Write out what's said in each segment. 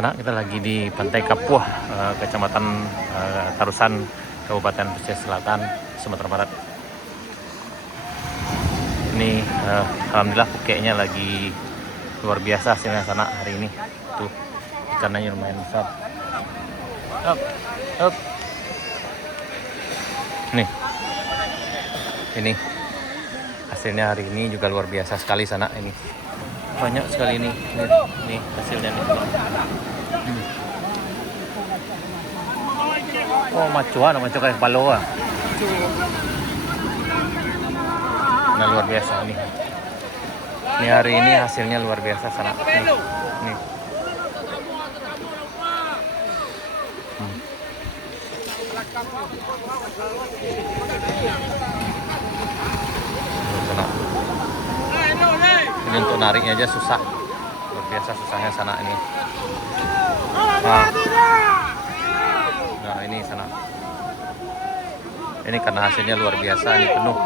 sana kita lagi di Pantai Kapuah, Kecamatan Tarusan, Kabupaten Pesisir Selatan, Sumatera Barat. Ini alhamdulillah pukeknya lagi luar biasa hasilnya sana hari ini. Tuh, ikannya lumayan besar. Up, up. Nih, ini hasilnya hari ini juga luar biasa sekali sana ini. Banyak sekali ini. Nih hasilnya nih. Oh, maco kayak palo ah. Nah, luar biasa nih. Ini hari ini hasilnya luar biasa sana. Nih. Sana. Ini untuk nariknya aja susah. Luar biasa susahnya sana ini. Nah, ini sana. Ini karena hasilnya luar biasa, ini penuh.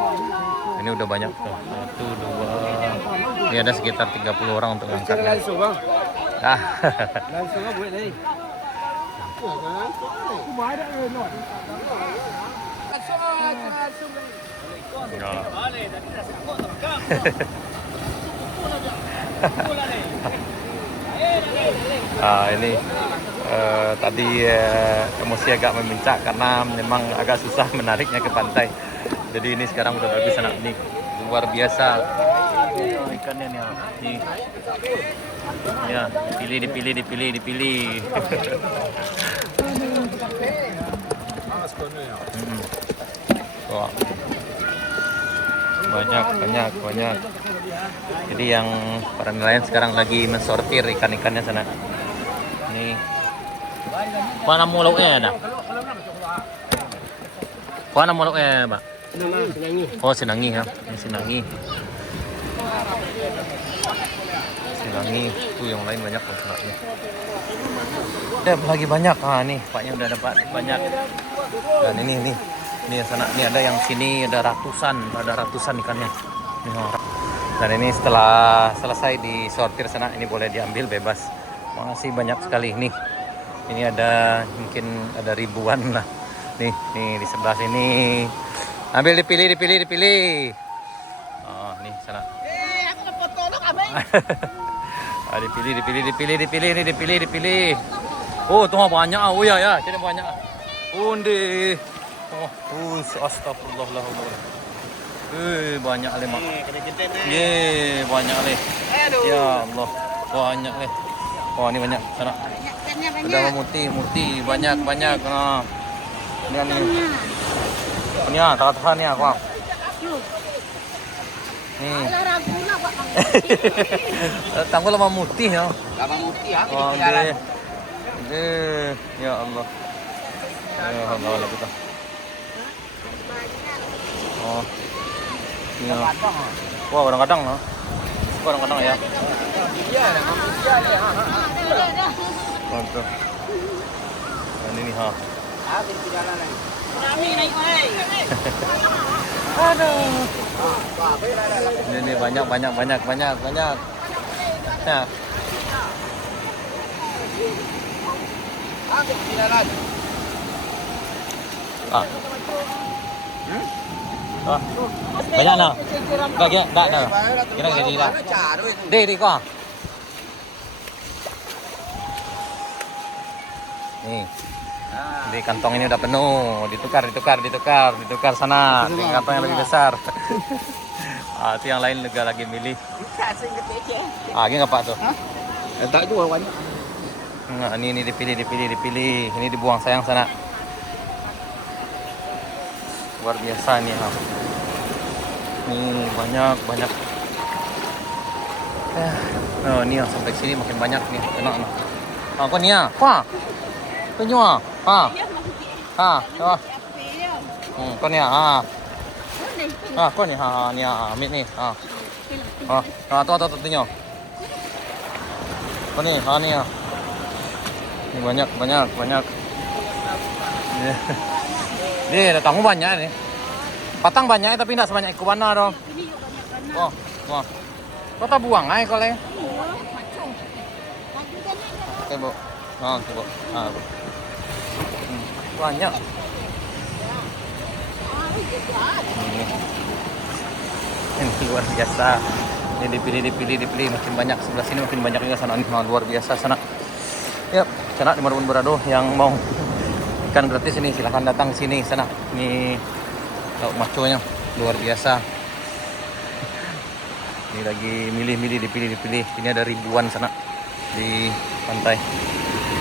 Ini udah banyak tuh. 1, 2. Ini ada sekitar 30 orang untuk angkatnya. Ah. Ini tadi emosi agak memuncak karena memang agak susah menariknya ke pantai. Jadi ini sekarang udah bagus anak ini luar biasa. Ikannya nih. Ya, dipilih. Wah. Banyak. Jadi yang para nelayan sekarang lagi mensortir ikan-ikannya sana. Nih. Mana mulutnya ada? Mana mulutnya, Pak? Oh, sinangi ya. Ini sinangi. Tuh yang lain banyak konsentrasinya. Lagi banyak. Nih, Paknya udah dapat banyak. Dan ini yang sana. Ini ada yang sini ada ratusan ikannya. Dan ini setelah selesai disortir sana, ini boleh diambil bebas. Masih banyak sekali nih. Ini ada mungkin ada ribuan lah. Nih di sebelah sini. Ambil dipilih. Oh, nih sana. Aku dapat tolong abang. Dipilih. Oh, tuh banyak. Oh ya, jadi banyak. Undi. Oh, astagfirullahaladzim. Banyak le mak. Banyak le. Ya Allah, banyak le. Oh, ini banyak sana. Ada murti banyak. Nah. Ini. Ini tahan ya, Kak. Nih. Tangguh lama murti ya. Lama murti ya. Ya Allah. Ya Allah kita. Oh. Iya. Wah, kadang-kadang ya. Kadang-kadang ya. Iya. Mantap. Dan ini ha. Rami naik. Aduh. Ini banyak. Ya. Banyak no? Enggak no. Kira jadi dah. Di kau. Nih. Di kantong ini udah penuh, ditukar sana. Di kantong yang lebih besar. Itu yang lain juga lagi milih. Ini apa tuh? Tak itu banyak. Nah, ini dipilih. Ini dibuang sayang sana. Luar biasa nih. Nih banyak. Oh, ini yang sampai sini makin banyak nih. Enak. Kau ni ah. Apa? Tunjuk ah. Coba. Kau ni ah. Kau ni ni ambil ni. Tu tunjuk. Kau ni ni ah. Ini banyak. Dia datang banyak ni. Patang banyak tapi tidak sebanyak ikubana dong. Wah. Kau tak buang kau le. Oke, Bu. Oh, coba. Ah, banyak. Ini luar biasa. Ini dipilih, makin banyak sebelah sini, makin banyak juga sana. Ini luar biasa sana. Yap, sana di Marun Berado yang mau ikan gratis ini silahkan datang sini sana. Ini lauk maconya luar biasa. Ini lagi milih, dipilih. Ini ada ribuan sana di pantai.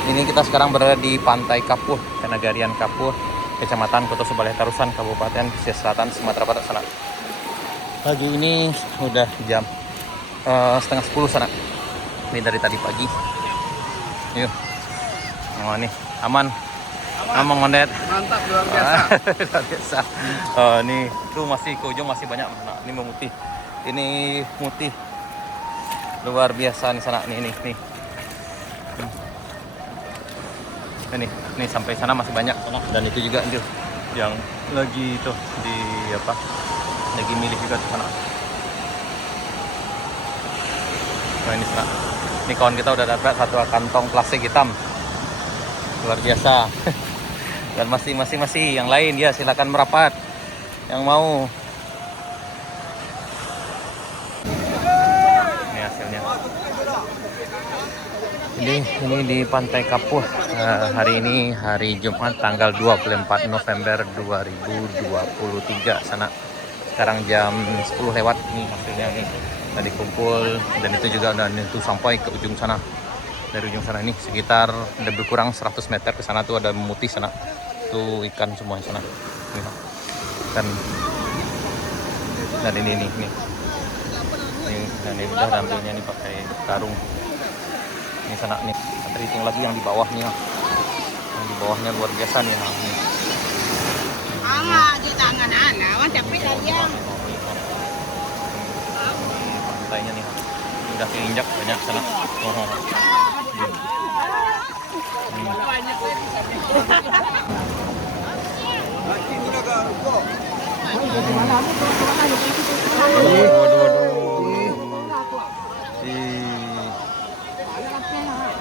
Ini kita sekarang berada di Pantai Kapuh, Kenagarian Kapuh, Kecamatan Kota Sebaleh Tarusan, Kabupaten Pesisir Selatan, Sumatera Barat sana. Pagi ini udah jam setengah 10 sana. Ini dari tadi pagi. Yuk. Oh, ini aman. Aman ngondet. Mantap, luar biasa. Luar biasa. Oh, ini tuh masih ke ujung masih banyak. Nah, ini memutih. Ini putih. Luar biasa nih sana. Nih. Ini sampai sana masih banyak. Dan itu juga itu yang lagi tuh di apa? Lagi milih juga tuh sana. Nah, ini sana. Ini kawan kita udah dapat satu kantong plastik hitam. Luar biasa. Dan masih yang lain ya silakan merapat yang mau. Ini hasilnya. Ini di Pantai Kapuh. Hari ini hari Jumat tanggal 24 November 2023 sana. Sekarang jam 10 lewat nih hasilnya nih. Tadi kumpul dan itu juga udah itu sampai ke ujung sana. Dari ujung sana ini sekitar lebih kurang 100 meter ke sana tuh ada memutih sana. Tuh ikan semua sana. Nih. Dan ini. Dan ini udah ambilnya nih pakai karung. Ini sana nih. Kita hitung lagi yang di bawahnya. Yang di bawahnya luar biasa nih. Di tangan anak, tapi aja. Pantainya nih. Udah keinjak banyak sana.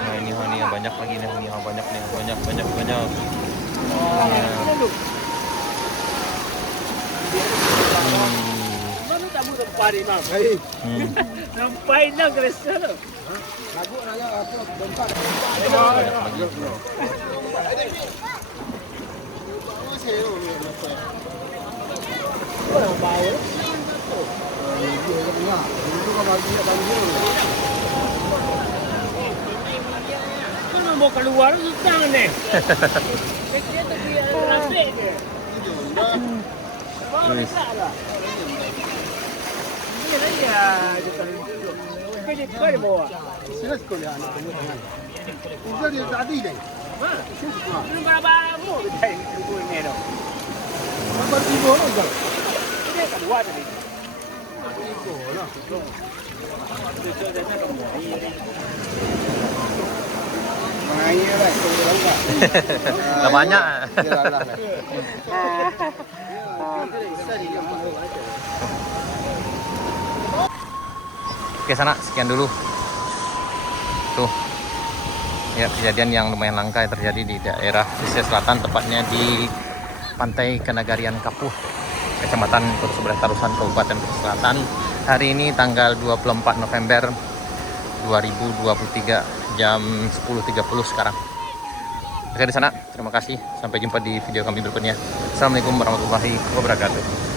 Nah ini yang banyak lagi nih, banyak. Sampai na Kristen. Kalau mau keluar susah nih. Udah banyak. Oke sana, sekian dulu. Tuh. Ya, kejadian yang lumayan langka terjadi di daerah pesisir selatan, tepatnya di Pantai Kenagarian Kapuh, Kecamatan Kota Sebaleh Tarusan, Kabupaten Pesisir Selatan. Hari ini tanggal 24 November 2023 jam 10.30 sekarang. Oke di sana, terima kasih. Sampai jumpa di video kami berikutnya. Assalamualaikum warahmatullahi wabarakatuh.